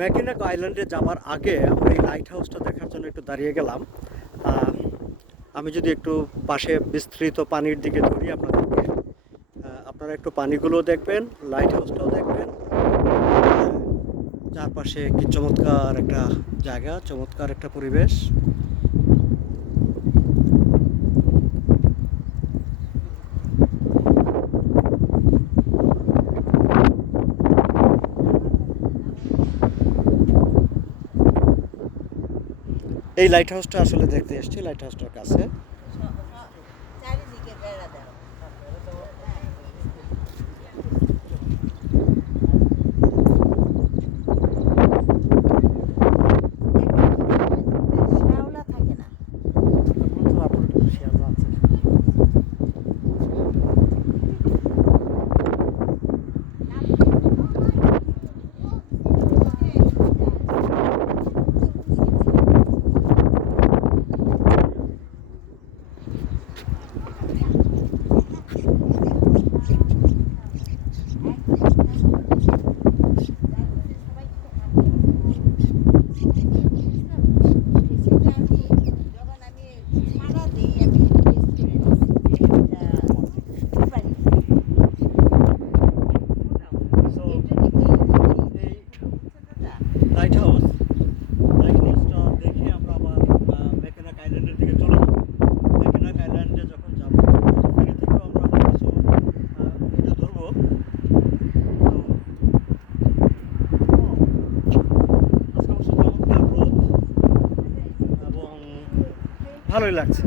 ম্যাকিনাক আইল্যান্ডে যাওয়ার আগে আমরা এই লাইট হাউসটা দেখার জন্য একটু দাঁড়িয়ে গেলাম। আমি যদি একটু পাশে বিস্তৃত পানির দিকে ধরি আপনাদেরকে, আপনারা একটু পানিগুলো দেখবেন, লাইট হাউসটাও দেখবেন। চারপাশে কি চমৎকার একটা জায়গা, চমৎকার একটা পরিবেশ। এই লাইট হাউসটা আসলে দেখতে এসেছি, লাইট হাউসটার কাছে। লাইট হাউসটা দেখে আমরা আবার ম্যাকিনাক আইল্যান্ডের দিকে চলে যাব। ম্যাকিনাক আইল্যান্ডে যখন যাব ফেরি থেকেও আমরা আবার কিছু ভিডিও ধরবো। আজকে অবশ্য চমৎকার রোদ এবং ভালোই লাগছে।